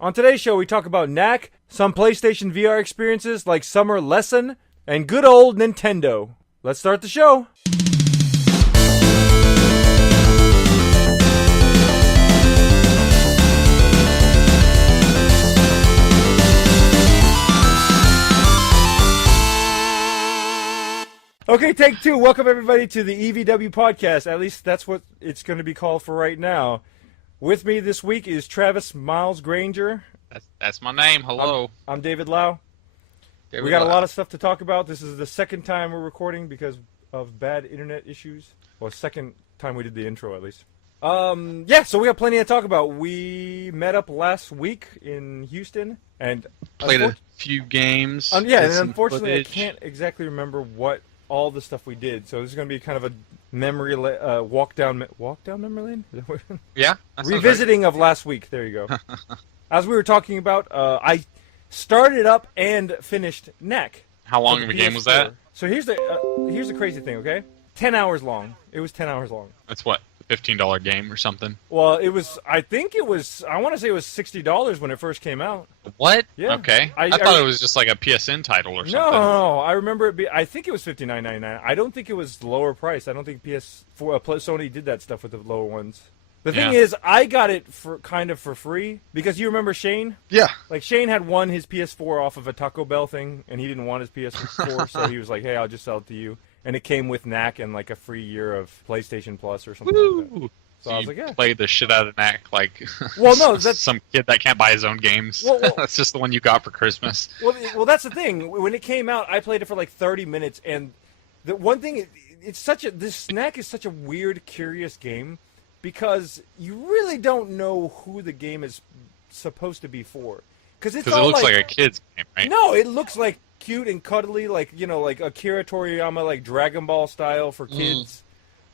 On today's show, we talk about Knack, some PlayStation VR experiences like Summer Lesson, and good old Nintendo. Let's start the show. Okay, take two. Welcome everybody to the EvW podcast. At least that's what it's going to be called for right now. With me this week is Travis Miles Granger. That's my name. Hello. I'm David Lau. We got a lot of stuff to talk about. This is the second time we're recording because of bad internet issues. Well, second time we did the intro at least. Yeah, so we got plenty to talk about. We met up last week in Houston and played a few games. Yeah, and unfortunately I can't exactly remember what all the stuff we did, so this is going to be kind of a memory walk down memory lane. Yeah, revisiting of last week. There you go. As we were talking about, I started up and finished Knack. How long of a game was that? So here's the crazy thing. Okay, 10 hours long. It was 10 hours long. That's what, a $15 game or something? Well, it was. I think it was. I want to say it was $60 when it first came out. What? Yeah. Okay. I thought it was just like a PSN title or something. No. I remember it. I think it was $59.99. I don't think it was lower price. I don't think Sony did that stuff with the lower ones. The thing is, I got it for free because you remember Shane? Yeah. Like Shane had won his PS4 off of a Taco Bell thing, and he didn't want his PS4, so he was like, "Hey, I'll just sell it to you." And it came with Knack and like a free year of PlayStation Plus or something like that. So I was like, yeah. Played the shit out of Knack like well, no, that's some kid that can't buy his own games. Well, that's just the one you got for Christmas. Well, that's the thing. When it came out, I played it for like 30 minutes, and the one thing, this Knack is such a weird, curious game because you really don't know who the game is supposed to be for. Because it looks like a kid's game, right? No, it looks like cute and cuddly, like like Akira Toriyama, like Dragon Ball style for kids.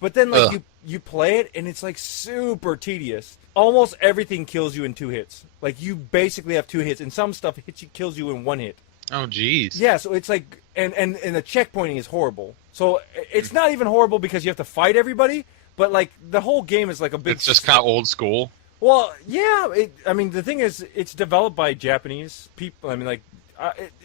But then like you play it and it's like super tedious. Almost everything kills you in 2 hits. Like you basically have 2 hits, and some stuff kills you in 1 hit. Oh jeez. Yeah, so it's like and the checkpointing is horrible. So it's not even horrible because you have to fight everybody, but like the whole game is like a big. It's just kind of old school. Well, yeah. The thing is, it's developed by Japanese people. I mean, like.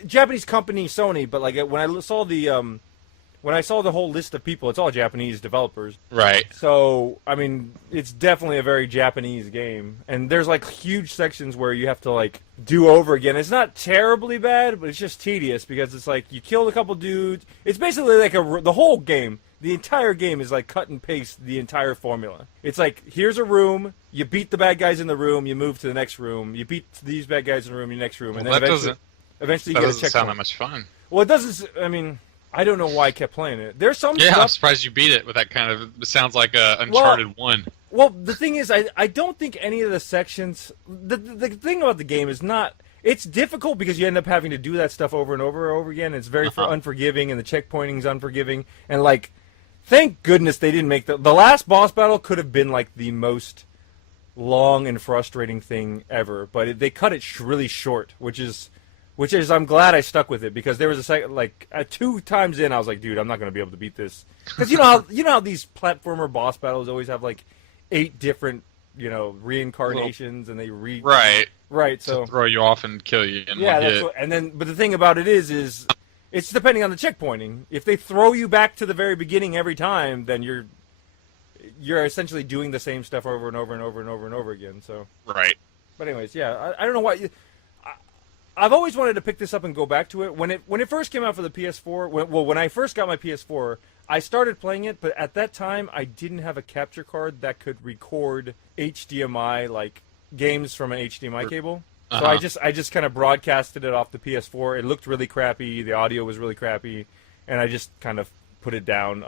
Japanese company Sony, but like when I saw the whole list of people, it's all Japanese developers. Right. So I mean, it's definitely a very Japanese game, and there's like huge sections where you have to like do over again. It's not terribly bad, but it's just tedious because it's like you killed a couple dudes. It's basically like the whole game. The entire game is like cut and paste the entire formula. It's like, here's a room, you beat the bad guys in the room, you move to the next room, you beat these bad guys in the room, your next room, and then eventually you get a checkpoint. That doesn't sound that much fun. Well, it doesn't. I mean, I don't know why I kept playing it. There's some Yeah, stuff... I'm surprised you beat it with that kind of... It sounds like a Uncharted 1. Well, the thing is, I don't think any of the sections... The thing about the game is not... It's difficult because you end up having to do that stuff over and over and over again. It's very unforgiving, and the checkpointing is unforgiving. And, like, thank goodness they didn't make... The last boss battle could have been, like, the most long and frustrating thing ever. But they cut it really short, which is I'm glad I stuck with it because there was a second, like 2 times in, I was like, dude, I'm not going to be able to beat this because you know how these platformer boss battles always have like 8 different reincarnations and they right so to throw you off and kill you in yeah one that's hit. but the thing about it is it's depending on the checkpointing. If they throw you back to the very beginning every time, then you're essentially doing the same stuff over and over and over and over and over again. So right. But anyways, yeah, I don't know why. I've always wanted to pick this up and go back to it. When it first came out for the PS4, when I first got my PS4, I started playing it, but at that time I didn't have a capture card that could record HDMI like games from an HDMI cable. So I just kind of broadcasted it off the PS4. It looked really crappy, the audio was really crappy, and I just kind of put it down,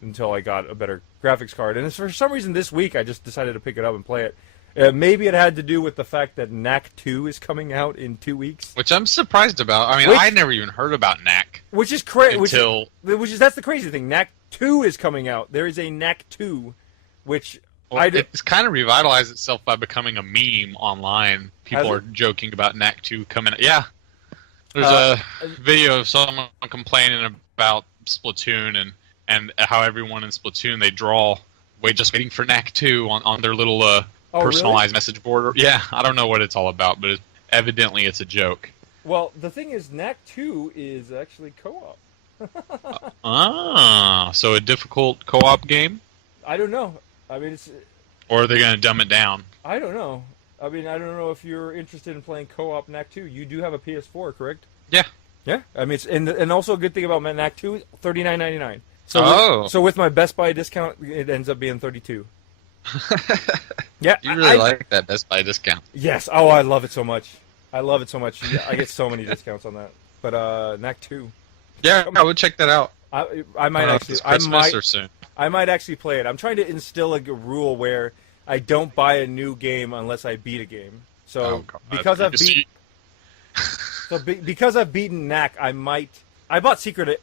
until I got a better graphics card. And for some reason this week I just decided to pick it up and play it. Maybe it had to do with the fact that Knack 2 is coming out in 2 weeks. Which I'm surprised about. I mean, I never even heard about Knack. Which is crazy. Until... That's the crazy thing. Knack 2 is coming out. There is a Knack 2, which... It's kind of revitalized itself by becoming a meme online. People are joking about Knack 2 coming out. Yeah. There's a video of someone complaining about Splatoon and how everyone in Splatoon, they draw just waiting for Knack 2 on their little Oh, personalized really? message board. Yeah, I don't know what it's all about, but evidently it's a joke. Well, the thing is, Knack 2 is actually co-op. So a difficult co-op game, I don't know. I mean, it's. or are they going to dumb it down? I don't know. I mean, I don't know if you're interested in playing co-op Knack 2. You do have a PS4, correct? Yeah. Yeah. I mean, it's and also a good thing about Knack 2, $39.99. So so with my Best Buy discount, it ends up being 32. Yeah. You really like that Best Buy discount. Yes. Oh, I love it so much. I love it so much. Yeah, I get so many discounts on that. But Knack 2. Yeah, I would check that out. I might actually. Christmas or soon. I might actually play it. I'm trying to instill a rule where I don't buy a new game unless I beat a game. So because I've beaten Knack, I might. I bought Secret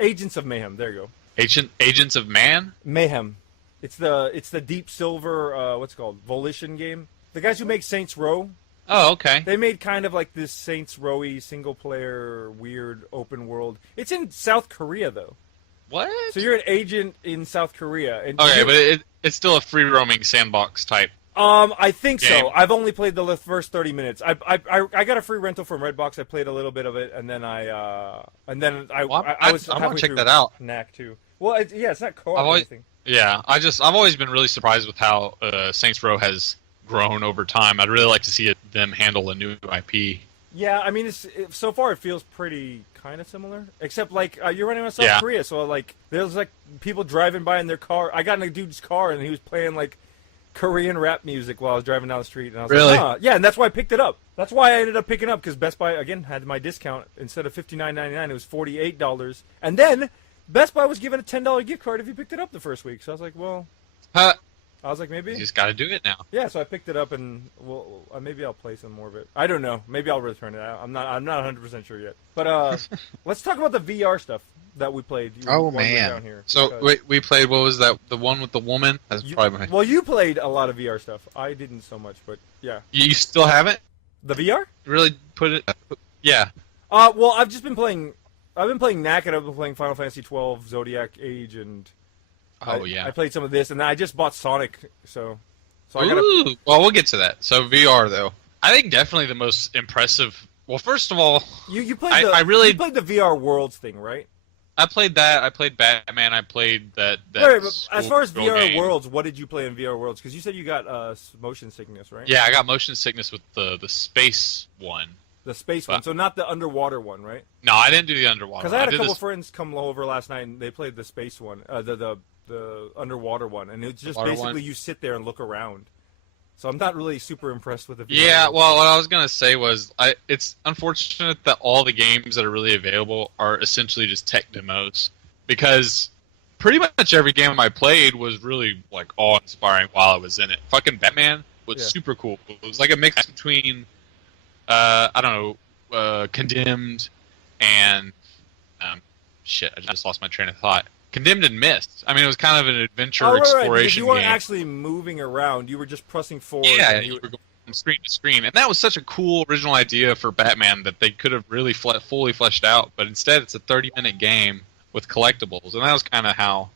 Agents of Mayhem. There you go. Agents of Man. Mayhem. It's the Deep Silver what's it called, Volition game. The guys who make Saints Row. Oh, okay. They made kind of like this Saints Row-y single-player weird open world. It's in South Korea though. What? So you're an agent in South Korea. And okay, but it's still a free-roaming sandbox type. I think game. so. I've only played the first 30 minutes. I got a free rental from Redbox. I played a little bit of it, and then I was. I want to check that out. Knack too. Well, it's not co-op or anything. Yeah, I've always been really surprised with how Saints Row has grown over time. I'd really like to see them handle a new IP. Yeah, I mean, so far it feels pretty kind of similar, except like you're running around South Korea, so like there's like people driving by in their car. I got in a dude's car and he was playing like Korean rap music while I was driving down the street, and I was like, huh. Yeah, and that's why I picked it up. That's why I ended up picking up because Best Buy again had my discount. Instead of $59.99, it was $48, and then Best Buy was giving a $10 gift card if you picked it up the first week. So I was like, well. I was like, maybe. You just got to do it now. Yeah, so I picked it up, and maybe I'll play some more of it. I don't know. Maybe I'll return it. I'm not 100% sure yet. But let's talk about the VR stuff that we played. Man! Down here so we played. What was that? The one with the woman? That's probably well, you played a lot of VR stuff. I didn't so much, but yeah. You still haven't? The VR? Really put it? Yeah. Well, I've just been playing. I've been playing Knack, and I've been playing Final Fantasy 12, Zodiac Age, and. I played some of this, and then I just bought Sonic, so well, we'll get to that. So VR, though, I think definitely the most impressive. Well, first of all, you played you played the VR Worlds thing, right? I played that. I played Batman. I played that. Wait, but as far as VR Worlds, what did you play in VR Worlds? Because you said you got motion sickness, right? Yeah, I got motion sickness with the space one. The space one, so not the underwater one, right? No, I didn't do the underwater. Because I had a couple friends come over last night, and they played the space one, the underwater one, and it's just basically you sit there and look around. So I'm not really super impressed with the VR. Yeah, well, what I was gonna say was, it's unfortunate that all the games that are really available are essentially just tech demos, because pretty much every game I played was really like awe-inspiring while I was in it. Fucking Batman was super cool. It was like a mix between, I don't know, Condemned and shit. I just lost my train of thought. Condemned and Mist. I mean, it was kind of an adventure exploration you weren't game. actually moving around. You were just pressing forward. Yeah, you were going from screen to screen. And that was such a cool original idea for Batman that they could have really fully fleshed out. But instead, it's a 30-minute game with collectibles. And that was kind of how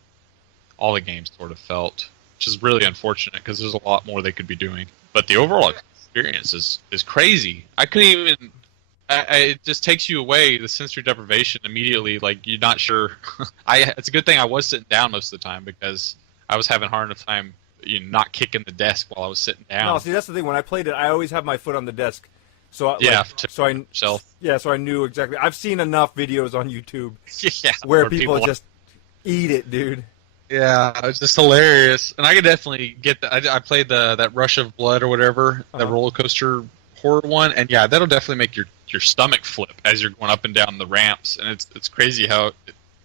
all the games sort of felt, which is really unfortunate because there's a lot more they could be doing. But the overall experience is crazy. I couldn't even... it just takes you away, the sensory deprivation immediately. Like, you're not sure. It's a good thing I was sitting down most of the time because I was having a hard enough time, not kicking the desk while I was sitting down. No, see, that's the thing. When I played it, I always have my foot on the desk. So so I knew exactly. I've seen enough videos on YouTube where people just eat it, dude. Yeah, it was just hilarious, and I could definitely get that. I played that Rush of Blood or whatever, that roller coaster horror one, and yeah, that'll definitely make your stomach flip as you're going up and down the ramps, and it's crazy how it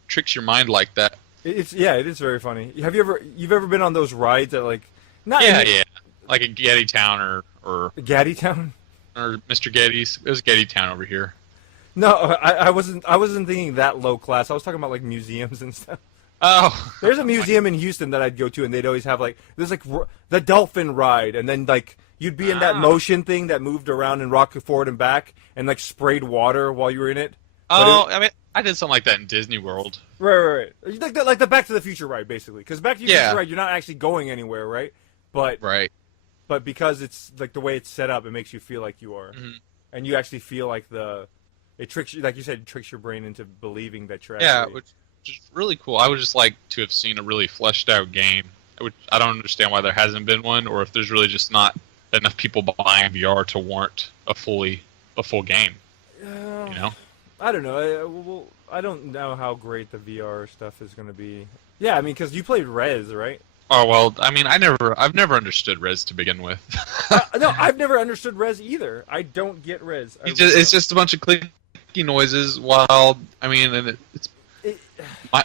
tricks your mind like that. It is very funny. You've ever been on those rides that like like a Getty Town or Gaddy Town or Mr. Getty's? It was Getty Town over here. No, I wasn't thinking that low class. I was talking about like museums and stuff. Oh, there's a museum in Houston that I'd go to, and they'd always have like there's like the dolphin ride, and then like you'd be in that motion thing that moved around and rocked forward and back, and like sprayed water while you were in it. I mean, I did something like that in Disney World. Right. Like the Back to the Future ride, basically. Because Back to the Future ride, you're not actually going anywhere, right? but Right. but because it's like the way it's set up, it makes you feel like you are, and you actually feel like it tricks you, like you said, it tricks your brain into believing that you're actually. Which is really cool. I would just like to have seen a really fleshed out game. I don't understand why there hasn't been one, or if there's really just not enough people buying VR to warrant a full game. You know? I don't know. I don't know how great the VR stuff is going to be. Yeah, I mean, because you played Rez, right? Oh well, I mean, I've never understood Rez to begin with. No, I've never understood Rez either. I don't get Rez. It's just a bunch of clicky noises. While I mean, and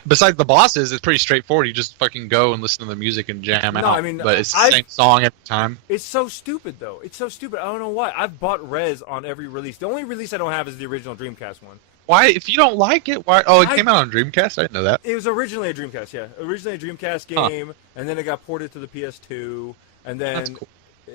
besides the bosses, it's pretty straightforward. You just fucking go and listen to the music and jam out. I mean, but it's the same song every time. It's so stupid, though. It's so stupid. I don't know why. I've bought Rez on every release. The only release I don't have is the original Dreamcast one. Why? If you don't like it, why? Oh, it came out on Dreamcast? I didn't know that. It was originally a Dreamcast, yeah. Originally a Dreamcast game, and then it got ported to the PS2, and then That's cool.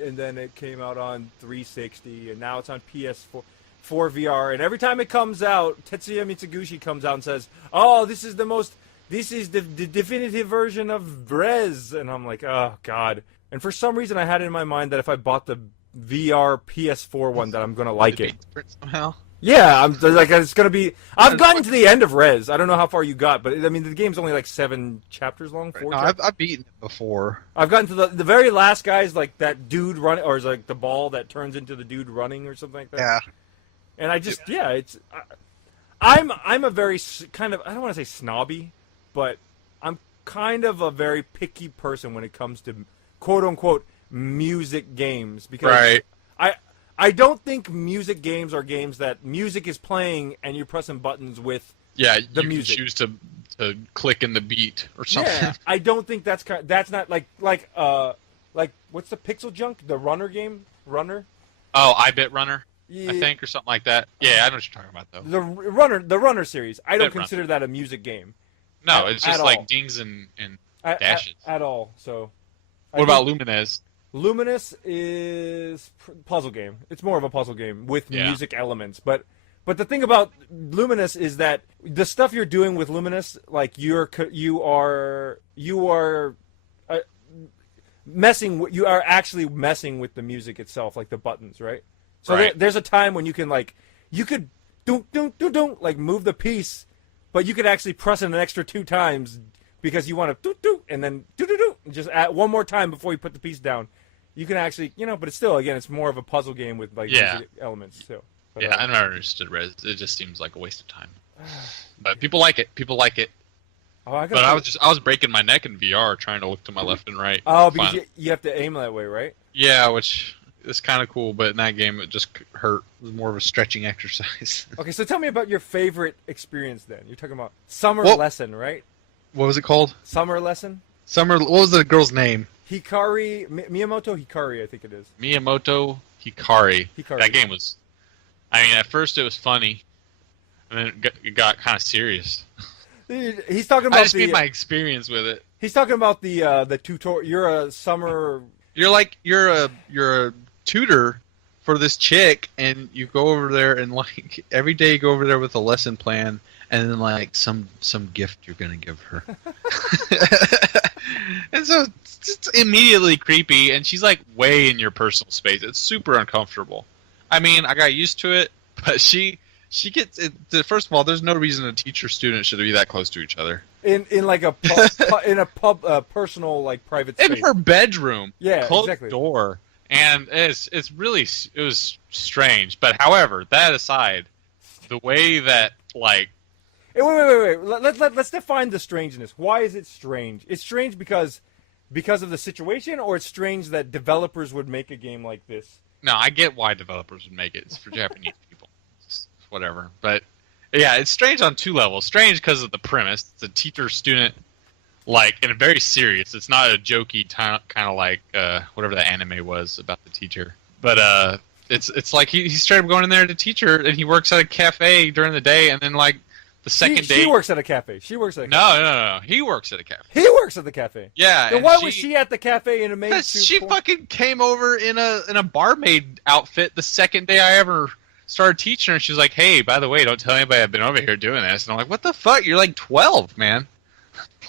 And then it came out on 360, and now it's on PS4 VR. And every time it comes out, Tetsuya Mitsuguchi comes out and says, "Oh, this is the definitive version of Rez," and I'm like, "Oh God!" And for some reason, I had it in my mind that if I bought the VR PS4 one, that I'm gonna like it somehow. Yeah, I'm like, it's gonna be. I've gotten to the end of Rez. I don't know how far you got, but I mean, the game's only like 7 chapters long. 4 No, chapters. I've beaten it before. I've gotten to the very last guy's like that dude running, or is like the ball that turns into the dude running or something like that. Yeah. And I just it's. I'm a very kind of, I don't want to say snobby, but I'm kind of a very picky person when it comes to quote unquote music games because I don't think music games are games that music is playing and you're pressing buttons with the music. Can choose to click in the beat or something. Yeah, I don't think that's not like what's the Pixel Junk, the runner game? Runner? Oh, I Bet Runner, Yeah. I think, or something like that. Yeah, I know what you're talking about though. The runner series. I don't Bit consider that a music game. No, it's just at like all. dings and dashes. At all. So What about Lumines? Luminous is puzzle game. It's more of a puzzle game with music elements. But the thing about Luminous is that the stuff you're doing with Luminous, like you are actually messing with the music itself, like the buttons, right? So there's a time when you could like move the piece, but you could actually press it an extra 2 times because you want to and then just add one more time before you put the piece down. You can actually, but it's still, again, it's more of a puzzle game with like music elements too. But, I never understood Rez. It just seems like a waste of time. But people like it. Oh, I was breaking my neck in VR trying to look to my left and right. Oh, because you have to aim that way, right? Yeah, which is kind of cool, but in that game it just hurt. It was more of a stretching exercise. Okay, so tell me about your favorite experience then. You're talking about Summer Lesson, right? What was it called? Summer Lesson? What was the girl's name? Hikari, Miyamoto Hikari, I think it is. Miyamoto Hikari. That game was, I mean, at first it was funny, and then it got kind of serious. He's talking about I just made my experience with it. He's talking about the tutorial. You're a summer. You're a tutor for this chick, and you go over there and like every day you go over there with a lesson plan, and then like some gift you're gonna give her. And so it's immediately creepy, and she's like way in your personal space. It's super uncomfortable. I mean, I got used to it, but she gets it. First of all, there's no reason a teacher student should be that close to each other. In like a personal like private space. In her bedroom. Yeah, closed exactly. door, and it was strange. But however, that aside, the way that like. Wait. Let's define the strangeness. Why is it strange? It's strange because of the situation, or it's strange that developers would make a game like this? No, I get why developers would make it. It's for Japanese people. It's whatever. But yeah, it's strange on 2 levels. Strange because of the premise. It's a teacher-student, like, and very serious. It's not a jokey kind of like whatever the anime was about the teacher. But it's like he's straight up going in there to teach her, and he works at a cafe during the day, and then like. The second day. She works at a cafe. She works at a cafe. No. He works at a cafe. He works at the cafe. Yeah. Then why was she at the cafe in a maid suit? She fucking came over in a barmaid outfit the second day I ever started teaching her. She's like, "Hey, by the way, don't tell anybody I've been over here doing this." And I'm like, "What the fuck? You're like 12, man."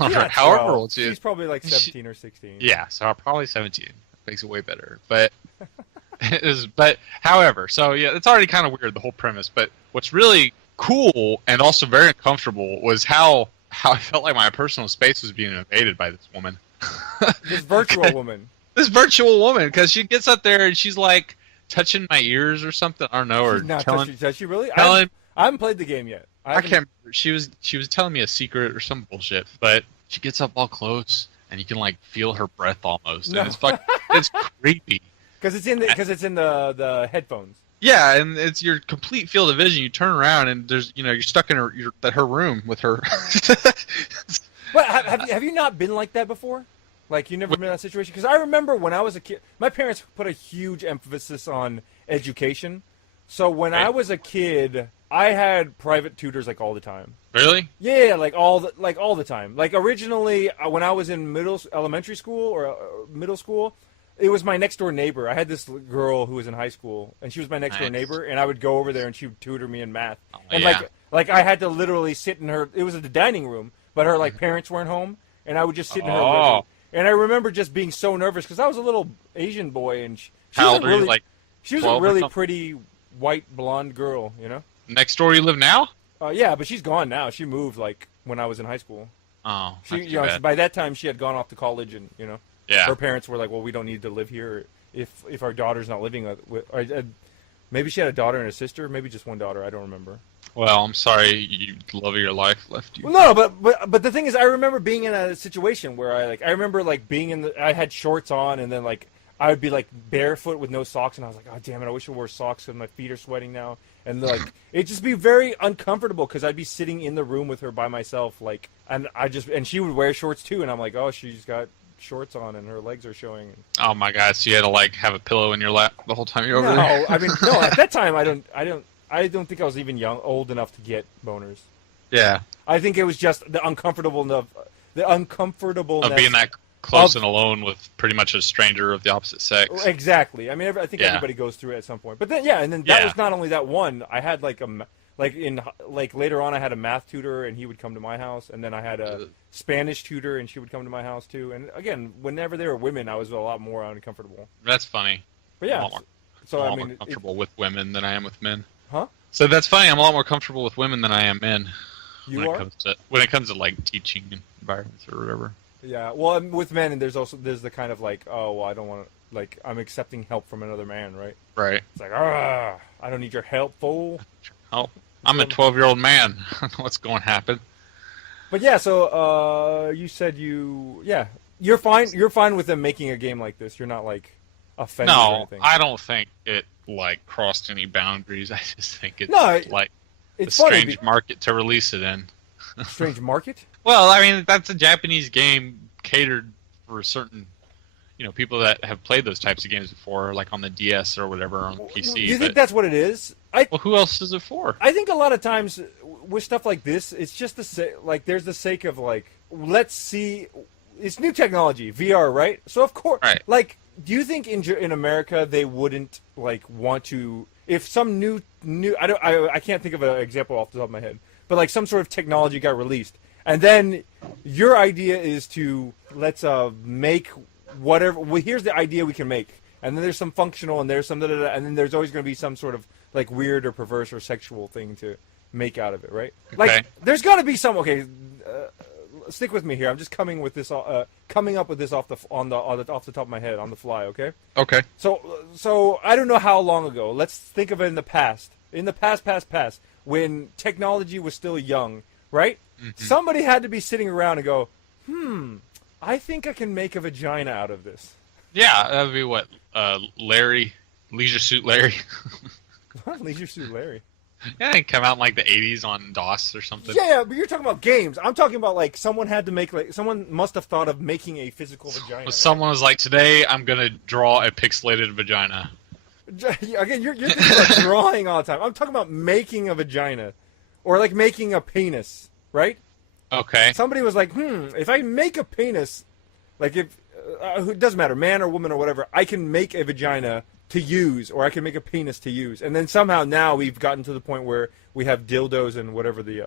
Yeah, However old she is. She's probably like 17 or 16. Yeah, so probably 17. makes it way better. But however, so yeah, it's already kind of weird, the whole premise. But what's really cool and also very uncomfortable was how I felt like my personal space was being invaded by this woman. This virtual woman. This virtual woman, because she gets up there and she's like touching my ears or something. I don't know, She's or not telling. Does she really? Telling, I haven't played the game yet. I can't remember. She was telling me a secret or some bullshit, but she gets up all close and you can like feel her breath almost, No. and it's creepy. Because it's in the headphones. Yeah, and it's your complete field of vision. You turn around and there's you're stuck in her room with her. But have you not been like that before? Like, you never been in that situation? Because I remember when I was a kid, my parents put a huge emphasis on education. So when I was a kid, I had private tutors like all the time. Really? Yeah, like all the time. Like originally, when I was in elementary school or middle school, it was my next door neighbor. I had this girl who was in high school, and she was my next door neighbor, and I would go over there and she would tutor me in math. Oh, and yeah. like I had to literally sit in her. It was at the dining room, but her like parents weren't home, and I would just sit in her living. And I remember just being so nervous because I was a little Asian boy, and she How was old were you? Like she was 12 a or really something? pretty white blonde girl, you know. Next door you live now? Yeah, but she's gone now. She moved like when I was in high school. Oh, She, that's too bad. by that time she had gone off to college, and Yeah. her parents were like, "Well, we don't need to live here if our daughter's not living with." Maybe she had a daughter and a sister. Maybe just one daughter. I don't remember. Well, I'm sorry, you love of your life left you. Well, no, but the thing is, I remember being in a situation where I remember like being I had shorts on, and then like I would be like barefoot with no socks, and I was like, "Oh damn it, I wish I wore socks because my feet are sweating now." And like it'd just be very uncomfortable because I'd be sitting in the room with her by myself, like, and she would wear shorts too, and I'm like, "Oh, she's got shorts on and her legs are showing." Oh my God! So you had to like have a pillow in your lap the whole time you were over there? No, I mean, no. At that time, I don't think I was even old enough to get boners. Yeah. I think it was just the uncomfortableness Of being that close and alone with pretty much a stranger of the opposite sex. Exactly. I mean, I think everybody goes through it at some point. But then, and then that was not only that one. I had later on, I had a math tutor, and he would come to my house, and then I had a Spanish tutor, and she would come to my house too. And again, whenever they were women, I was a lot more uncomfortable. That's funny. But yeah, I'm a lot more comfortable with women than I am with men. Huh? So that's funny. I'm a lot more comfortable with women than I am men. You when are? When it comes to like teaching environments or whatever. Yeah. Well, with men, and there's the kind of like, oh, well, I don't want to, like, I'm accepting help from another man, right? Right. It's like, I don't need your help, fool. Oh, I'm a 12-year-old man. I don't know what's going to happen. But yeah, so you said you're fine. You're fine with them making a game like this. You're not like offended or No, anything. I don't think it like crossed any boundaries. I just think it's like it's a strange market to release it in. Strange market? Well, I mean, that's a Japanese game catered for certain, people that have played those types of games before, like on the DS or whatever on PC. You think that's what it is? Well, who else is it for? I think a lot of times with stuff like this, it's just there's the sake of like, let's see, it's new technology, VR, right? So of course, right. Like, do you think in America they wouldn't like want to, if some new I can't think of an example off the top of my head, but like some sort of technology got released, and then your idea is to let's make whatever. Well, here's the idea we can make, and then there's some functional, and there's some and then there's always going to be some sort of like weird or perverse or sexual thing to make out of it, right? Okay. Like there's got to be some. Okay, stick with me here. I'm just coming up with this off the top of my head on the fly. Okay. Okay. So I don't know how long ago. Let's think of it in the past. In the past, when technology was still young, right? Mm-hmm. Somebody had to be sitting around and go, I think I can make a vagina out of this. Yeah, that would be what? Larry, Leisure Suit Larry. What? Leisure Suit Larry? Yeah, it came out in like the 80s on DOS or something. Yeah, but you're talking about games. I'm talking about like someone had to make someone must have thought of making a physical vagina. Right? Someone was like, today I'm gonna draw a pixelated vagina. Again, you're thinking about drawing all the time. I'm talking about making a vagina, or like making a penis, right? Okay. Somebody was like, if I make a penis, like if it doesn't matter, man or woman or whatever, I can make a vagina to use, or I can make a penis to use. And then somehow now we've gotten to the point where we have dildos and whatever the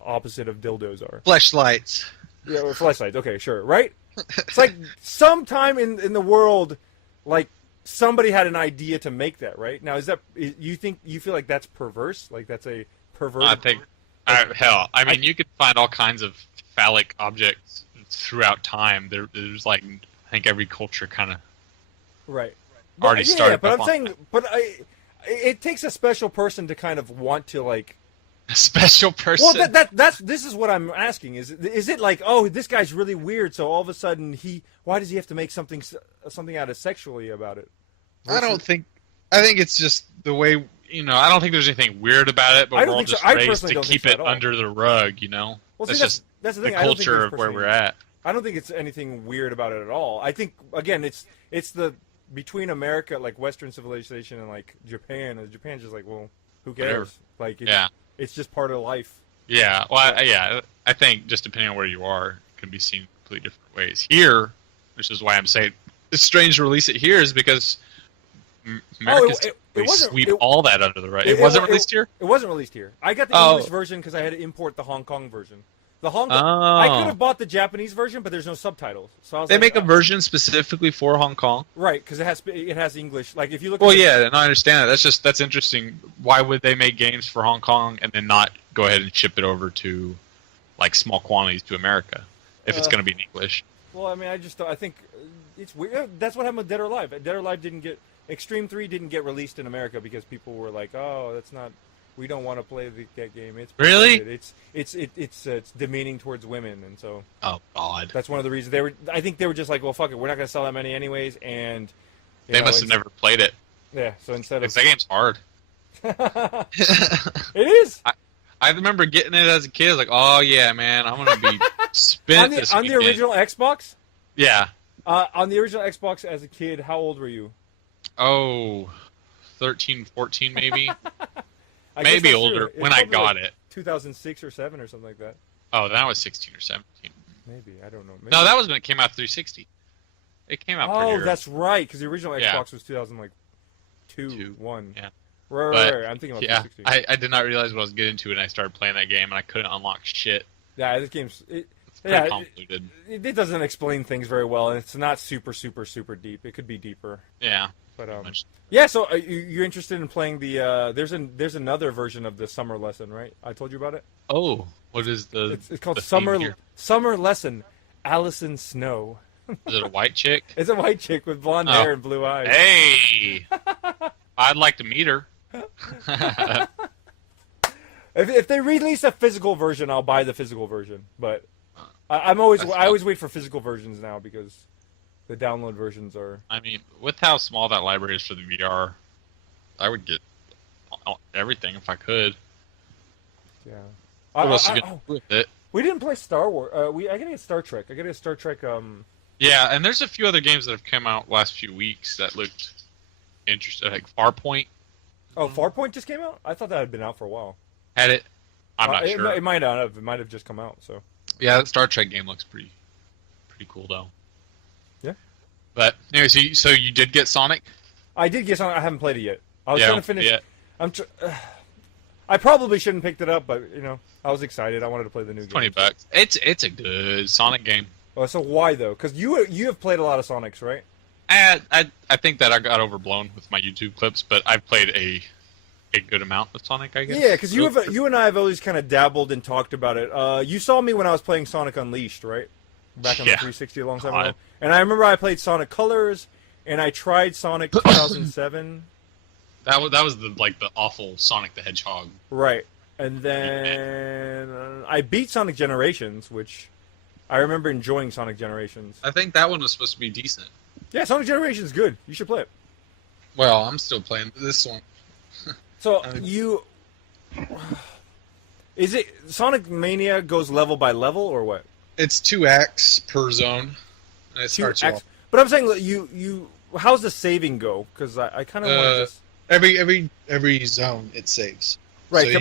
opposite of dildos are. Fleshlights. Yeah, or fleshlights. Okay, sure, right? It's like sometime in the world, like somebody had an idea to make that, right? Now, you feel like that's perverse? Like that's a perverted? I think, I mean, you could find all kinds of phallic objects throughout time. There's like, I think every culture kind of right already started. Yeah, but I'm saying, it takes a special person to kind of want to like. A special person. Well, this is what I'm asking. Is it like, oh, this guy's really weird, so all of a sudden why does he have to make something out of sexually about it? I think it's just the way, I don't think there's anything weird about it, but we're all just raised to keep it under the rug, Well, that's the thing. culture of where we're at. I don't think it's anything weird about it at all. I think, again, it's the between America, like Western civilization, and like Japan. And Japan's just like, well, who cares? Whatever. Like, it's just part of life. Yeah, well, I think just depending on where you are, it can be seen completely different ways. Here, which is why I'm saying it's strange to release it here, is because America's sweep all that under the rug. It wasn't released here? It wasn't released here. I got the English version because I had to import the Hong Kong version. I could have bought the Japanese version, but there's no subtitles. So I was make a version specifically for Hong Kong, right? Because it has English. Like if you look. Well, and I understand that. That's interesting. Why would they make games for Hong Kong and then not go ahead and ship it over to, like, small quantities to America if it's going to be in English? Well, I mean, I think it's weird. That's what happened with Dead or Alive. Dead or Alive Xtreme 3 didn't get released in America because people were like, oh, that's not. We don't want to play that game. It's really. It's demeaning towards women, and so. Oh God. That's one of the reasons they were. I think they were just like, well, fuck it, we're not going to sell that many anyways, and. They must have never played it. Yeah, so instead of. That game's hard. It is. I remember getting it as a kid. I was like, oh yeah, man, I'm gonna be spent on the original Xbox. Yeah. On the original Xbox as a kid, how old were you? Oh, 13, 14 maybe. Maybe older when I got it. 2006 or 7 or something like that. Oh, that was 16 or 17. Maybe, I don't know. Maybe. No, that was when it came out 360. It came out pretty early. That's right, because the original Xbox was 2002, 1. Yeah. Right. I'm thinking about 360. I did not realize what I was getting into when I started playing that game, and I couldn't unlock shit. Yeah, this game's... It's pretty convoluted. It doesn't explain things very well, and it's not super, super, super deep. It could be deeper. Yeah. But yeah. So you're interested in playing the? There's another version of the Summer Lesson, right? I told you about it. Oh, what is the? It's called Summer Lesson. Allison Snow. Is it a white chick? It's a white chick with blonde hair and blue eyes. Hey, I'd like to meet her. If they release a physical version, I'll buy the physical version. But I always wait for physical versions now because. The download versions are... I mean, with how small that library is for the VR, I would get everything if I could. Yeah. What else you can do with it? We didn't play Star Wars. I gotta get Star Trek. I gotta get Star Trek... Yeah, and there's a few other games that have come out last few weeks that looked interesting. Like Farpoint. Oh, Farpoint just came out? I thought that had been out for a while. Had it? I'm not sure. It might not have. It might have just come out, so... Yeah, that Star Trek game looks pretty cool, though. Yeah. But anyway, so you did get Sonic? I did get Sonic. I haven't played it yet. I was trying to finish. Yeah. I probably shouldn't picked it up, but I was excited. I wanted to play the new game. $20. It's a good Sonic game. Oh, so why though? Because you have played a lot of Sonics, right? I think that I got overblown with my YouTube clips, but I've played a good amount of Sonic, I guess. Yeah, because you and I have always kind of dabbled and talked about it. You saw me when I was playing Sonic Unleashed, right? Back on the 360 a long time ago. And I remember I played Sonic Colors, and I tried Sonic 2007. That was the awful Sonic the Hedgehog. Right. And then I beat Sonic Generations, which I remember enjoying Sonic Generations. I think that one was supposed to be decent. Yeah, Sonic Generations is good. You should play it. Well, I'm still playing this one. So is it Sonic Mania goes level by level or what? It's 2 acts per zone. And it starts you off. But I'm saying how's the saving go? Because I kind of want to just every zone it saves. Right, so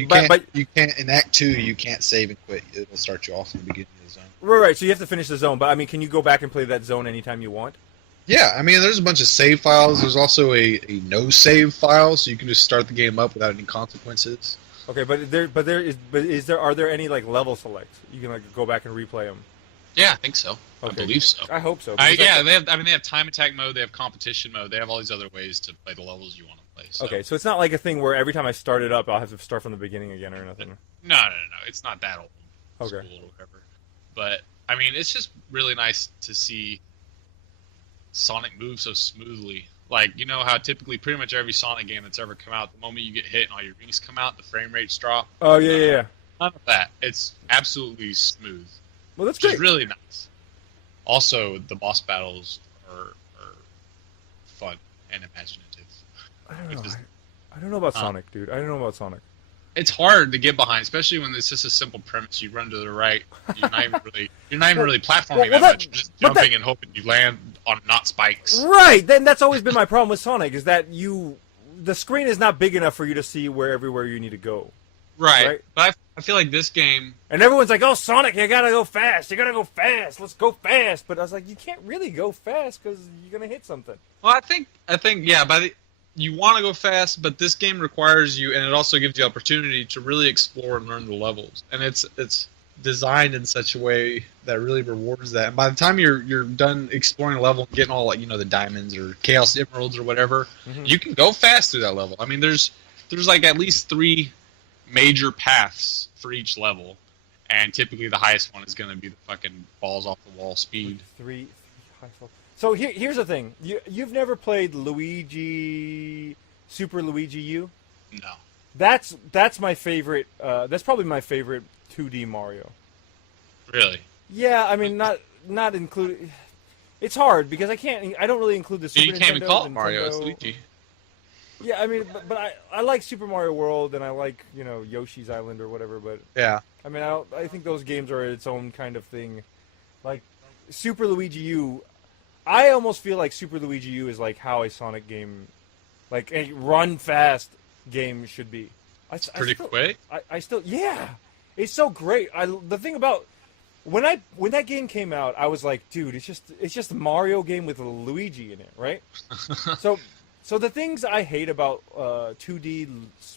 you can't in Act 2 you can't save and quit. It'll start you off in the beginning of the zone. Right. So you have to finish the zone. But I mean, can you go back and play that zone anytime you want? Yeah, I mean, there's a bunch of save files. There's also a no save file, so you can just start the game up without any consequences. Okay, are there any level selects? You can go back and replay them. Yeah, I think so. Okay. I believe so. I hope so. Yeah, they have time attack mode, they have competition mode, they have all these other ways to play the levels you want to play. So. Okay, so it's not like a thing where every time I start it up, I'll have to start from the beginning again or nothing. No. It's not that old. Okay. School or whatever. But I mean, it's just really nice to see Sonic move so smoothly. Like, you know how typically pretty much every Sonic game that's ever come out, the moment you get hit and all your rings come out, the frame rates drop. Oh yeah. None of that. It's absolutely smooth. Well, that's Which great. is really nice. Also, the boss battles are fun and imaginative. I don't know. I don't know about Sonic, dude. I don't know about Sonic. It's hard to get behind, especially when it's just a simple premise. You run to the right. You're not even really platforming that much. You're just jumping and hoping you land on not spikes. Right. Then that's always been my problem with Sonic is that the screen is not big enough for you to see everywhere you need to go. Right. But I feel like this game... And everyone's like, oh, Sonic, you gotta go fast. You gotta go fast. Let's go fast. But I was like, you can't really go fast because you're going to hit something. Well, I think yeah, you want to go fast, but this game requires you, and it also gives you opportunity to really explore and learn the levels. And it's designed in such a way that really rewards that. And by the time you're done exploring a level and getting all, like, the diamonds or Chaos Emeralds or whatever, you can go fast through that level. I mean, there's like at least 3 major paths for each level, and typically the highest one is going to be the fucking balls off the wall speed. 3 high level. So here's the thing. You've never played Super Luigi U? No. That's my favorite. That's probably my favorite 2D Mario. Really? Yeah, I mean not include. It's hard because I don't really include the Super You Nintendo. can't even call it Nintendo. Mario. It's Luigi. Yeah, I mean, but I like Super Mario World and I like Yoshi's Island or whatever. But Yeah. I mean, I think those games are its own kind of thing. Like Super Luigi U, I almost feel like Super Luigi U is like how a Sonic game, like a run fast game should be. It's pretty quick. I still, yeah, it's so great. The thing about when that game came out, I was like, dude, it's just a Mario game with a Luigi in it, right? So the things I hate about 2D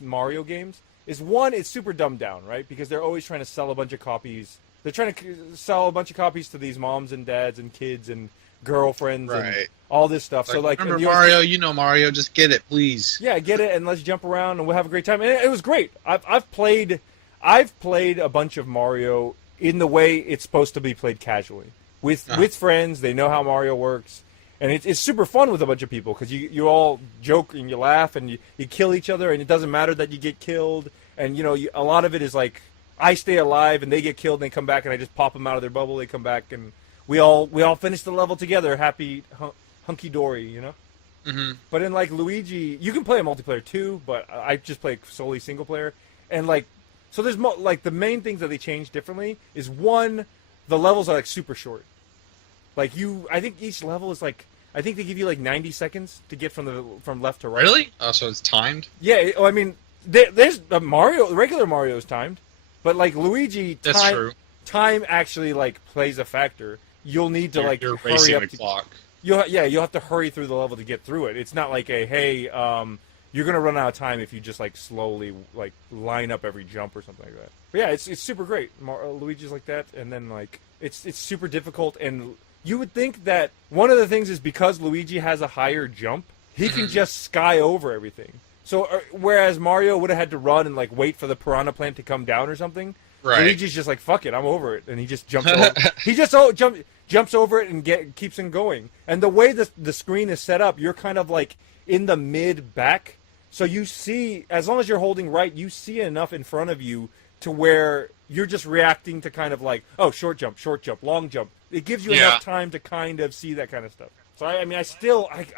Mario games is, one, it's super dumbed down, right? Because they're always trying to sell a bunch of copies. They're trying to sell a bunch of copies to these moms and dads and kids and girlfriends and all this stuff. So like, remember Mario? Mario, just get it, please. Yeah, get it, and let's jump around and we'll have a great time. And it was great. I've played a bunch of Mario in the way it's supposed to be played casually with friends. They know how Mario works. And it's super fun with a bunch of people because you all joke and you laugh and you kill each other, and it doesn't matter that you get killed. And a lot of it is like I stay alive and they get killed and they come back and I just pop them out of their bubble. They come back and we all finish the level together, happy hunky dory, Mm-hmm. But in like Luigi, you can play a multiplayer too, but I just play solely single player. And like so, there's like the main things that they changed differently is, one, the levels are like super short. Like I think each level is like. I think they give you like 90 seconds to get from left to right. Really? Oh, so it's timed? Yeah, I mean, there's regular Mario is timed, but like Luigi, time actually like plays a factor. You'll need to you're hurry racing up the clock. You'll have to hurry through the level to get through it. It's not like you're gonna run out of time if you just like slowly like line up every jump or something like that. But yeah, it's super great. Luigi's like that, and then like it's super difficult. And you would think that one of the things is because Luigi has a higher jump, he can just sky over everything. So whereas Mario would have had to run and like wait for the piranha plant to come down or something, Luigi's just like, fuck it, I'm over it, and he just jumps over. He just jumps over it and keeps on going. And the way the screen is set up, you're kind of like in the mid back, so you see, as long as you're holding right, you see enough in front of you to where you're just reacting to kind of like, oh, short jump, long jump. It gives you enough time to kind of see that kind of stuff. So I mean, I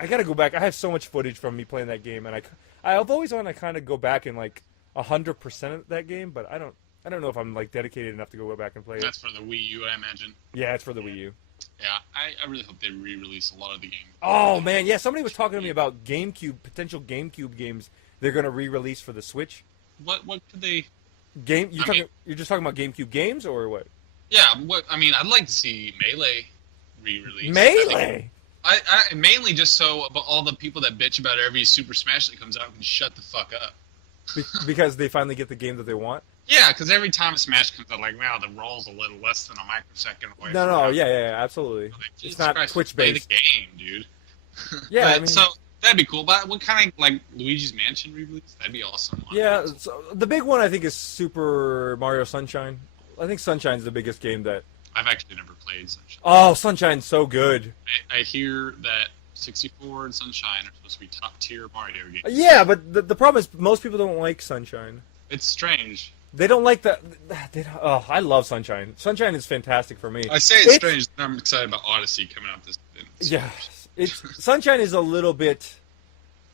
gotta go back. I have so much footage from me playing that game, and I've always wanted to kind of go back and like 100% of that game, but I don't know if I'm like dedicated enough to go back and play it. That's for the Wii U, I imagine. Yeah, it's for the Wii U. Yeah, I really hope they re-release a lot of the games. Oh man, yeah. Somebody was talking to me about potential GameCube games they're gonna re-release for the Switch. What could they? You're just talking about GameCube games or what? Yeah, I'd like to see Melee re-released. Melee? I mainly just so all the people that bitch about every Super Smash that comes out can shut the fuck up. Because they finally get the game that they want? Yeah, because every time a Smash comes out, like, wow, the roll's a little less than a microsecond away. No, yeah, absolutely. Like, It's not Twitch play based. the game, dude. Yeah, But, I mean, so that'd be cool. But what kind of like Luigi's Mansion re-release? That'd be awesome. yeah. So the big one I think is Super Mario Sunshine. I think Sunshine's the biggest game that. I've actually never played Sunshine. Oh, Sunshine's so good. I hear that 64 and Sunshine are supposed to be top tier Mario games. Yeah, but the problem is most people don't like Sunshine. It's strange. They don't like the. Oh, I love Sunshine. Sunshine is fantastic for me. I say it's strange. I'm excited about Odyssey coming out this. Yeah, Sunshine is a little bit.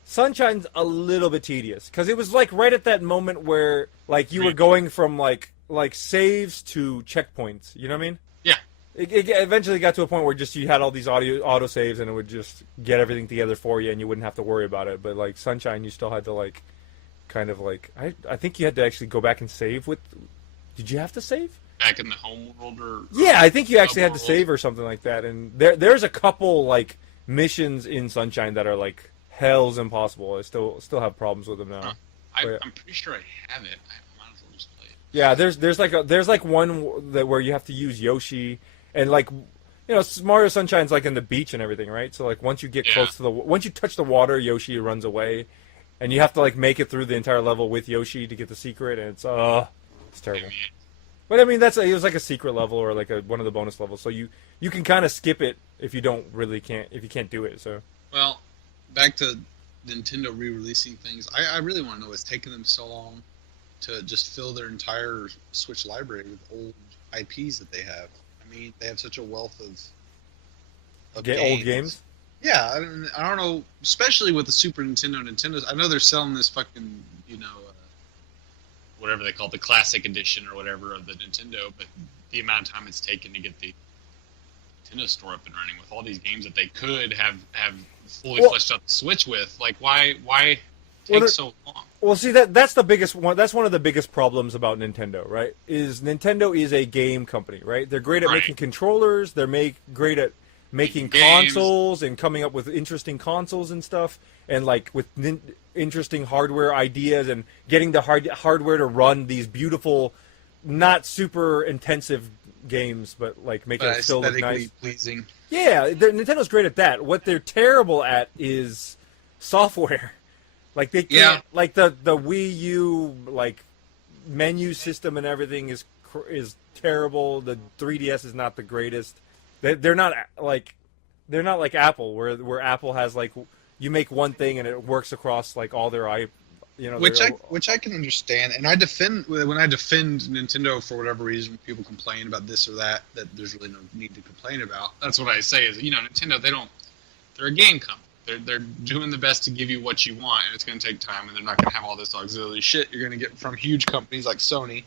Sunshine's a little bit tedious because it was like right at that moment where like you were going from like saves to checkpoints. You know what I mean? Yeah. It eventually got to a point where just you had all these auto saves and it would just get everything together for you and you wouldn't have to worry about it. But like Sunshine, you still had to like. Kind of like I think you had to actually go back and save with. Did you have to save back in the home world or? Yeah, I think you actually had to save or something like that. And there's a couple like missions in Sunshine that are like hell's impossible. I still have problems with them now. I'm pretty sure I have it. I might as well just play it. Yeah, there's like one that where you have to use Yoshi and like. You know, Mario Sunshine's like in the beach and everything, right? So like once you get close to once you touch the water, Yoshi runs away. And you have to like make it through the entire level with Yoshi to get the secret, and it's terrible. But I mean, it was like a secret level or like one of the bonus levels, so you can kind of skip it if you can't do it. So well, back to Nintendo re-releasing things. I really want to know what's taking them so long to just fill their entire Switch library with old IPs that they have. I mean, they have such a wealth of old games. Yeah, I don't know, especially with the Super Nintendo. I know they're selling this fucking, whatever they call it, the Classic Edition or whatever of the Nintendo, but the amount of time it's taken to get the Nintendo store up and running with all these games that they could have fully fleshed out the Switch with, like why take so long? Well, see that's the biggest one. That's one of the biggest problems about Nintendo, right? Is Nintendo is a game company, right? They're great at making controllers. They're great at making consoles and coming up with interesting consoles and stuff, and like with interesting hardware ideas and getting the hardware to run these beautiful, not super intensive games, but like make it still look nice, pleasing. Yeah, Nintendo's great at that. What they're terrible at is software. Like they can't, like the Wii U like menu system and everything is terrible. The 3DS is not the greatest. They're not like Apple, where Apple has like you make one thing and it works across like all their which I can understand, and I defend Nintendo for whatever reason. People complain about this or that there's really no need to complain about. That's what I say is Nintendo they're a game company. They're doing the best to give you what you want, and it's going to take time, and they're not going to have all this auxiliary shit you're going to get from huge companies like Sony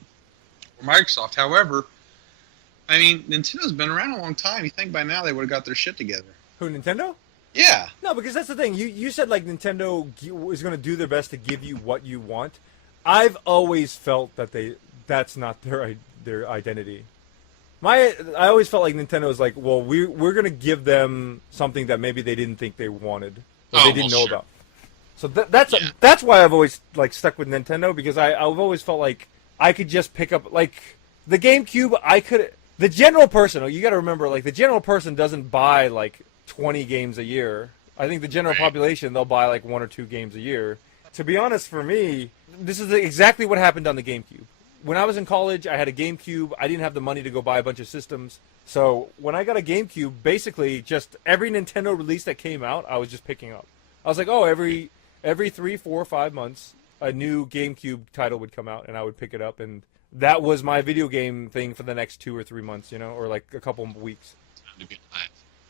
or Microsoft. However, I mean, Nintendo's been around a long time. You think by now they would have got their shit together. Who, Nintendo? Yeah. No, because that's the thing. You said like Nintendo is going to do their best to give you what you want. I've always felt that that's not their identity. I always felt like Nintendo was like, well, we're going to give them something that maybe they didn't think they wanted or they didn't know about. So that's why I've always like stuck with Nintendo, because I've always felt like I could just pick up like the GameCube. The general person, you got to remember, like the general person doesn't buy like 20 games a year. I think the general population, they'll buy like 1 or 2 games a year. To be honest, for me, this is exactly what happened on the GameCube. When I was in college, I had a GameCube. I didn't have the money to go buy a bunch of systems. So when I got a GameCube, basically just every Nintendo release that came out, I was just picking up. I was like, oh, every 3, 4, 5 months, a new GameCube title would come out, and I would pick it up, and that was my video game thing for the next 2 or 3 months, or like a couple of weeks.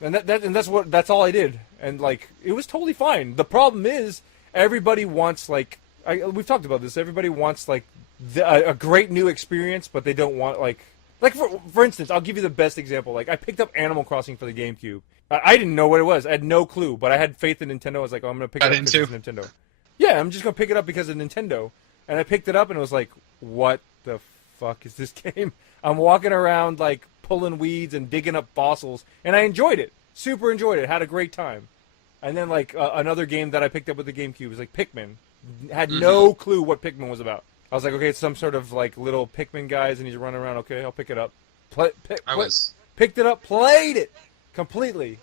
And that's all I did, and like it was totally fine. The problem is everybody wants we've talked about this. Everybody wants like a great new experience, but they don't want like for instance, I'll give you the best example. Like I picked up Animal Crossing for the GameCube. I didn't know what it was. I had no clue, but I had faith in Nintendo. I was like, oh, I'm gonna pick it up because it's Nintendo. Yeah, I'm just gonna pick it up because of Nintendo. And I picked it up, and it was like, what the fuck is this game? I'm walking around like pulling weeds and digging up fossils, and I enjoyed it. Super enjoyed it. Had a great time. And then like another game that I picked up with the GameCube was like Pikmin. Had no clue what Pikmin was about. I was like, okay, it's some sort of like little Pikmin guys, and he's running around. Okay, I'll pick it up. Picked it up, played it completely.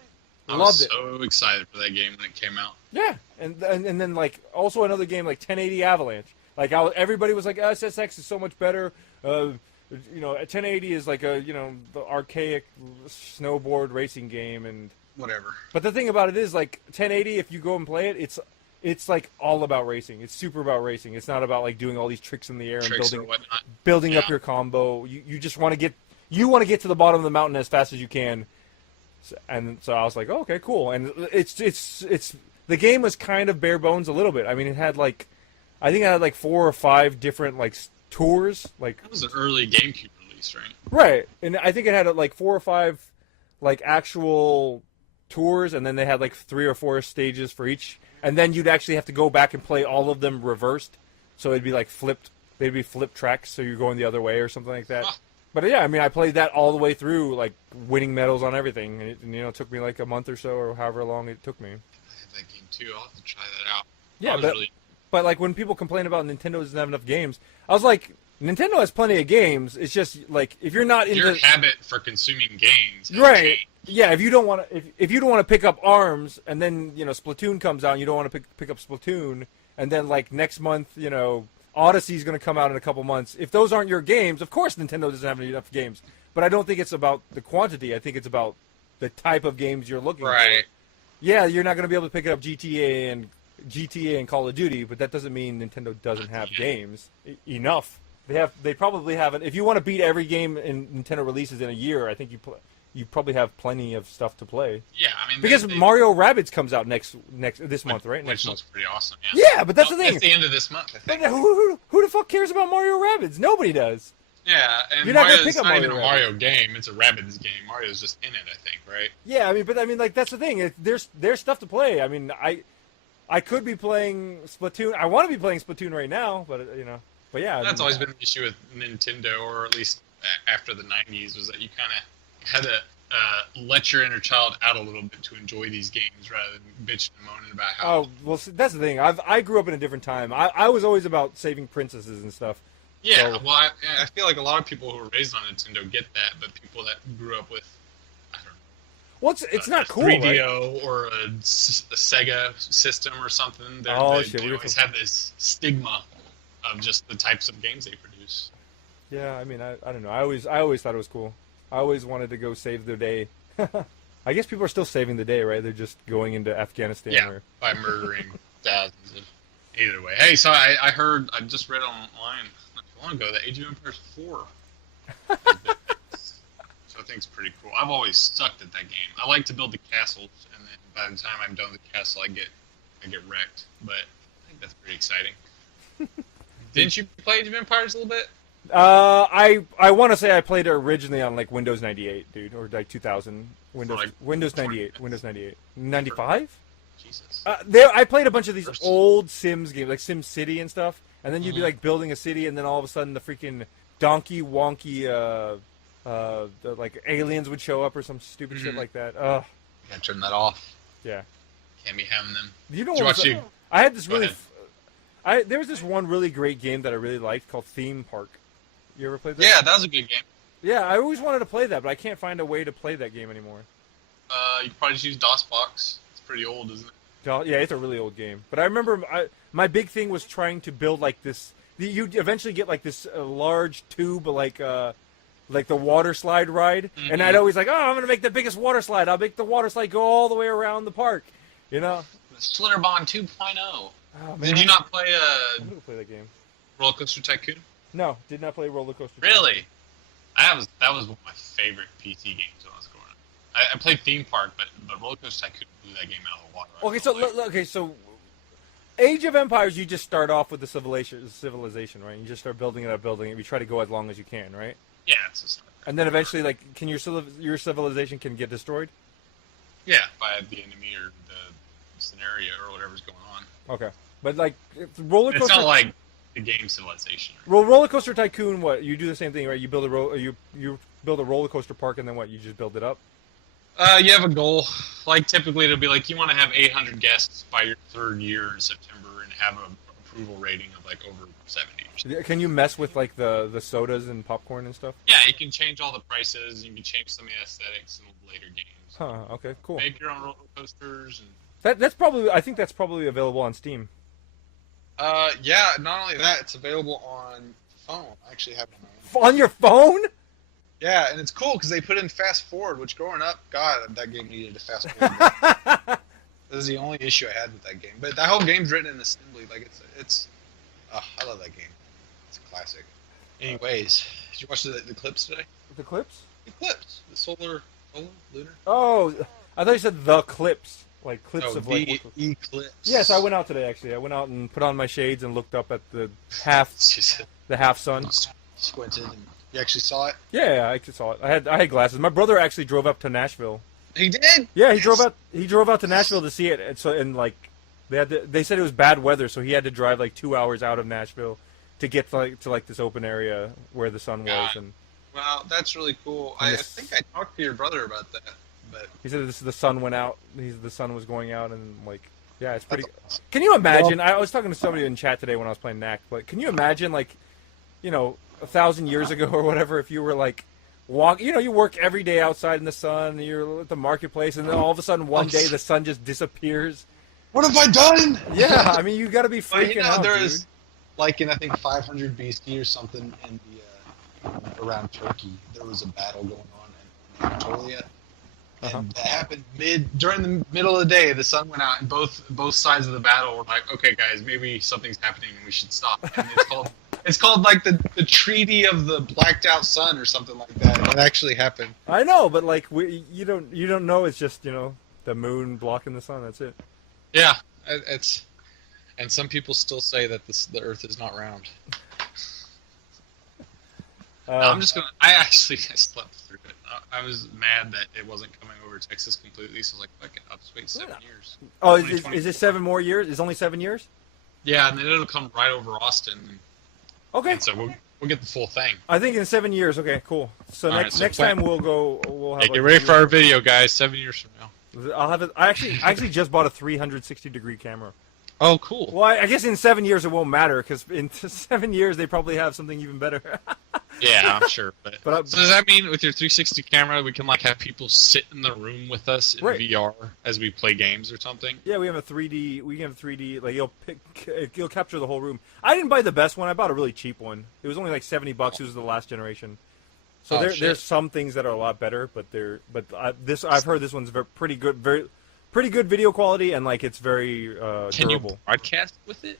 I Loved was it. so excited for that game when it came out. Yeah, and then like also another game like 1080 Avalanche. Like everybody was like SSX is so much better. You know, 1080 is like the archaic snowboard racing game and Whatever. But the thing about it is like 1080. If you go and play it, it's like all about racing. It's super about racing. It's not about like doing all these tricks in the air and building up your combo. You just want to get to the bottom of the mountain as fast as you can. And so I was like, oh, okay, cool. And it's the game was kind of bare bones a little bit. I mean, it had like, I think it had like 4 or 5 different like tours. Like That was an early GameCube release, right? Right, and I think it had like 4 or 5 like actual tours, and then they had like 3 or 4 stages for each. And then you'd actually have to go back and play all of them reversed, so it'd be like flipped. They'd be flipped tracks, so you're going the other way or something like that. Huh. But yeah, I mean, I played that all the way through, like winning medals on everything, and it took me like a month or so, or however long it took me. I have that game too. I'll have to try that out. Yeah, but like when people complain about Nintendo doesn't have enough games, I was like, Nintendo has plenty of games. It's just like if you're not into your habit for consuming games, has right? changed. Yeah, if you don't want to, if you don't want to pick up ARMS, and then Splatoon comes out, and you don't want to pick up Splatoon, and then like next month, Odyssey's going to come out in a couple months. If those aren't your games, of course Nintendo doesn't have enough games. But I don't think it's about the quantity. I think it's about the type of games you're looking for. Yeah, you're not going to be able to pick up GTA and Call of Duty, but that doesn't mean Nintendo doesn't have games enough. They probably have it. If you want to beat every game in Nintendo releases in a year, I think you probably have plenty of stuff to play. Yeah, I mean because Mario Rabbids comes out this month, right? Which looks pretty awesome. Yeah, but that's the thing. It's the end of this month, I think. But who the fuck cares about Mario Rabbids? Nobody does. Yeah, and You're not gonna Mario's pick up not even a Mario Mario game; it's a Rabbids game. Mario's just in it, I think, right? Yeah, I mean, like that's the thing. There's stuff to play. I mean, I could be playing Splatoon. I want to be playing Splatoon right now, but but yeah. That's always been an issue with Nintendo, or at least after the '90s, was that you kind of had to let your inner child out a little bit to enjoy these games rather than bitching and moaning about how. Oh well, that's the thing. I grew up in a different time. I was always about saving princesses and stuff. Yeah, so, well, I feel like a lot of people who were raised on Nintendo get that, but people that grew up with, I don't know. Well, it's not cool, 3DO right? or a Sega system or something. They always have this stigma of just the types of games they produce. Yeah, I mean, I don't know. I always thought it was cool. I always wanted to go save the day. I guess people are still saving the day, right? They're just going into Afghanistan. Yeah, by murdering thousands of. Either way, hey, so I just read online not too long ago that Age of Empires 4. So I think it's pretty cool. I've always sucked at that game. I like to build the castles, and then by the time I'm done with the castle, I get wrecked. But I think that's pretty exciting. Didn't you play Age of Empires a little bit? I want to say I played it originally on like Windows 98, dude, or like 2000. Windows 98. 95? Jesus. I played a bunch of these old Sims games, like Sim City and stuff, and then you'd be like building a city, and then all of a sudden the freaking donkey wonky the, like aliens would show up or some stupid shit like that. Ugh. You gotta turn that off. Yeah. Can't be having them. You know what? I had this really. There was this one really great game that I really liked called Theme Park. You ever played that? Yeah, that was a good game. Yeah, I always wanted to play that, but I can't find a way to play that game anymore. You probably just use DOSBox. It's pretty old, isn't it? Yeah, it's a really old game. But I remember my big thing was trying to build like this. You eventually get like this large tube, like the water slide ride, and I'd always like, oh, I'm gonna make the biggest water slide. I'll make the water slide go all the way around the park. You know. The Slitterbond 2.0. Oh, man. Did you not play I didn't play that game. Roller Coaster Tycoon? No, did not play Roller Coaster. Really? That was one of my favorite PC games when I was growing up. I played Theme Park, but Roller Coaster Tycoon blew that game out of the water. Okay, so Age of Empires, you just start off with the civilization, right? You just start building it. You try to go as long as you can, right? Yeah, it's a start. And then eventually, like, can your civilization can get destroyed? Yeah, by the enemy or the scenario or whatever's going on. Okay, but like Roller Coaster. It's not like the game Civilization. Well, Roller Coaster Tycoon, what you do the same thing, right? You build you build a roller coaster park, and then what? You just build it up. You have a goal. Like typically, it'll be like you want to have 800 guests by your third year in September and have an approval rating of like over 70. Can you mess with like the sodas and popcorn and stuff? Yeah, you can change all the prices. You can change some of the aesthetics in later games. Huh. Okay. Cool. Make your own roller coasters. And... That's probably. I think that's probably available on Steam. Yeah. Not only that, it's available on phone. I actually have it on my On your phone? Yeah, and it's cool because they put in fast forward, which growing up, God, that game needed a fast forward. This is the only issue I had with that game. But that whole game's written in assembly. Like it's I love that game. It's a classic. Anyways, did you watch the clips today? The clips? The clips. The solar, lunar. Oh, I thought you said the clips, like clips No, of like. the eclipse. Yes, I went out today. Actually, I went out and put on my shades and looked up at the half sun. Squinted and you actually saw it. Yeah, I actually saw it. I had glasses. My brother actually drove up to Nashville. He did. Yeah, he Yes. drove out. He drove out to Nashville to see it. And like, they said it was bad weather, so he had to drive like 2 hours out of Nashville to get to this open area where the sun was. And Well, that's really cool. I think I talked to your brother about that, but he said the sun went out. The sun was going out, and like, yeah, it's pretty. that's awesome. Can you imagine? I was talking to somebody in chat today when I was playing Knack, but can you imagine, like, 1,000 years ago or whatever, if you were like, you work every day outside in the sun, and you're at the marketplace, and then all of a sudden one day the sun just disappears. What have I done? Yeah, I mean, you got to be freaking out, there dude. is, like in I think 500 BC or something in the around Turkey, there was a battle going on in Anatolia. And that happened during the middle of the day. The sun went out, and both sides of the battle were like, "Okay, guys, maybe something's happening, and we should stop." And it's called like the Treaty of the Blacked Out Sun or something like that. It actually happened. I know, but like, you don't know. It's just the moon blocking the sun. That's it. Yeah, it's. And some people still say that the Earth is not round. No, I'm just gonna. I slept through it. I was mad that it wasn't coming over Texas completely, so I was like, "Fuck it, I'll just wait 7 years." Oh, is it 7 more years? It's only 7 years? Yeah, and then it'll come right over Austin. Okay. And so we'll get the full thing. I think in 7 years. Okay, cool. So All right, next time we'll have. Hey, get ready for our video, guys. 7 years from now. I'll have it. I actually just bought a 360-degree camera. Oh, cool. Well, I guess in 7 years it won't matter because in 7 years they probably have something even better. Yeah, I'm sure. But But so does that mean with your 360 camera, we can like have people sit in the room with us in Right. VR as we play games or something? Yeah, we have a 3D. We can have 3D. Like you'll capture the whole room. I didn't buy the best one. I bought a really cheap one. It was only like $70. It was the last generation. So there's some things that are a lot better, but I've heard this one's pretty good, pretty good video quality, and like it's very Can durable. you broadcast with it?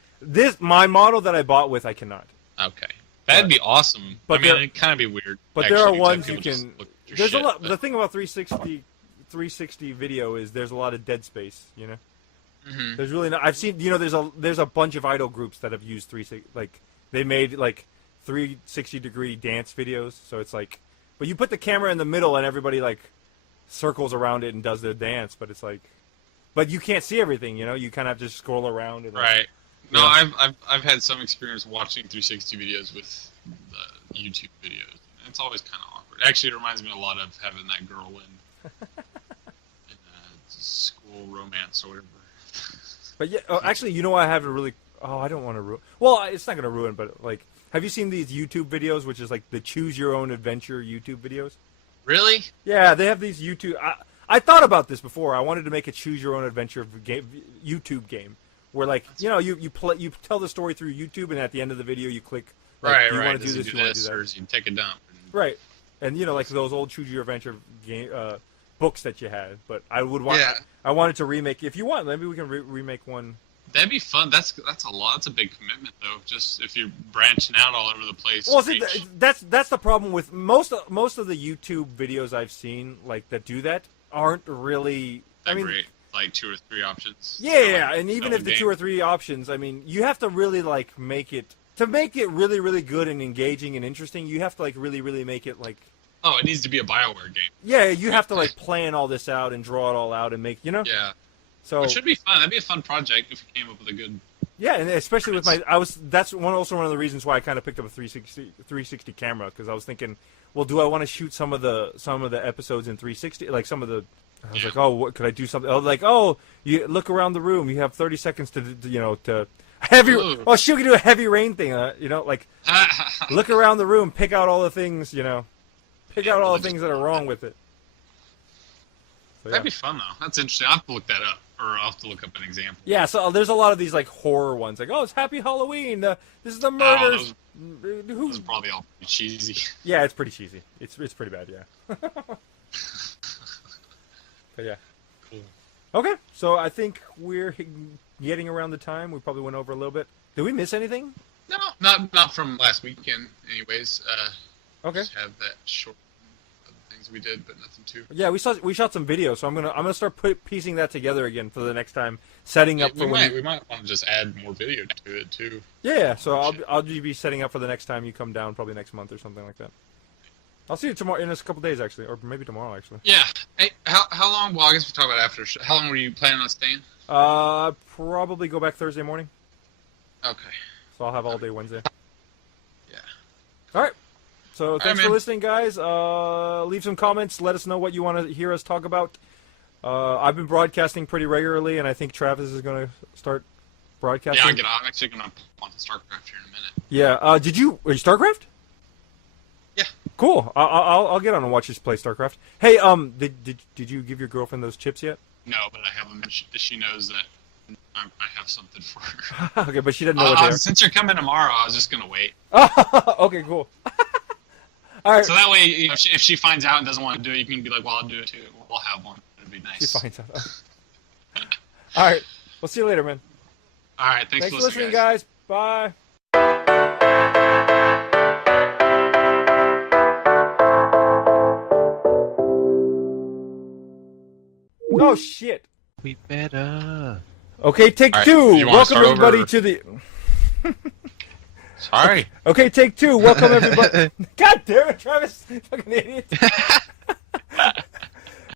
My model that I bought with, I cannot. Okay. That'd be awesome. but I mean, there- it'd kind of be weird. But actually, there are because ones people you just can. look at your There's shit, a lot. but- The thing about 360 video is there's a lot of dead space. Mhm. There's really not. I've seen. There's a bunch of idol groups that have used 360. Like they made like 360-degree dance videos. So it's like, but you put the camera in the middle and everybody like circles around it and does their dance. But it's like, but you can't see everything. You kind of have to just scroll around. And, like, Right. No, Yeah. I've had some experience watching 360 videos with the YouTube videos. It's always kind of awkward. Actually, it reminds me a lot of having that girl in School Romance or whatever. But yeah, actually, I have a really. Oh, I don't want to ruin. Well, it's not going to ruin, but like, have you seen these YouTube videos, which is like the Choose Your Own Adventure YouTube videos? Really? Yeah, they have these YouTube. I thought about this before. I wanted to make a Choose Your Own Adventure YouTube game, where like you tell the story through YouTube, and at the end of the video you click. Like, Right. you Right. want to Does do he this? do You want to this, do or that? does he take a dump? Right, and like those old Choose Your Adventure game books that you had. But I would want. Yeah. I wanted to remake. If you want, maybe we can remake one. That'd be fun. That's a lot. That's a big commitment, though. Just if you're branching out all over the place. Well, see, reach- that's the problem with most of the YouTube videos I've seen like that do that aren't really. I mean, great, like 2 or 3 options. yeah, and even no if the game. 2 or 3 options, I mean, you have to really like make it really really good and engaging and interesting. You have to like really really make it like. Oh, it needs to be a BioWare game. Yeah, you have to like plan all this out and draw it all out and make Yeah. So It should be fun. That'd be a fun project if you came up with a good. yeah, and especially with that's also one of the reasons why I kind of picked up a 360 camera because I was thinking, well, do I want to shoot some of the episodes in 360? Like some of the, I was like, oh, what could I do something? Oh, like, oh, you look around the room. You have 30 seconds to Heavy. Ooh. Well, she could do a heavy rain thing. You know, like look around the room, pick out all the things. You know, pick out all the things that are wrong with it. So, yeah. That'd be fun though. That's interesting. I'll have to look that up, or I'll have to look up an example. Yeah, so there's a lot of these like horror ones, like oh, it's Happy Halloween. This is the murders. Those are probably all pretty cheesy. Yeah, it's pretty cheesy. It's pretty bad. Yeah. But yeah. Cool. Okay, so I think we're getting around the time. We probably went over a little bit. Did we miss anything? No, not from last weekend. Anyways, Okay. just have that short of the things we did, but nothing too. Yeah, we shot some video, so I'm gonna start piecing that together again for the next time, setting up for when we might want to just add more video to it too. Yeah, so I'll be setting up for the next time you come down, probably next month or something like that. I'll see you tomorrow in a couple days actually, or maybe tomorrow actually. Yeah. Hey, how long? Well, I guess we'll talk about after. How long were you planning on staying? Probably go back Thursday morning. Okay. So I'll have all day Wednesday. Yeah. All right. So thanks for man. listening, guys. Leave some comments. Let us know what you want to hear us talk about. I've been broadcasting pretty regularly, and I think Travis is going to start broadcasting. Yeah, I'm actually going to pull on StarCraft here in a minute. Yeah. Are you StarCraft? Yeah. Cool. I'll get on and watch you play StarCraft. Hey, did you give your girlfriend those chips yet? No, but I have them. She knows that I have something for her. Okay, but she doesn't know what they are. Since you're coming tomorrow, I was just going to wait. Okay, cool. All right. So that way, if she finds out and doesn't want to do it, you can be like, well, I'll do it too. We'll have one. It'd be nice. She finds out. All right. We'll see you later, man. All right. Thanks for listening, guys. Bye. Oh, shit. We better. Okay, take All right, two. you wanna Welcome start everybody over? to the... Sorry. Okay, take two. Welcome everybody... God damn it, Travis. Fucking idiot.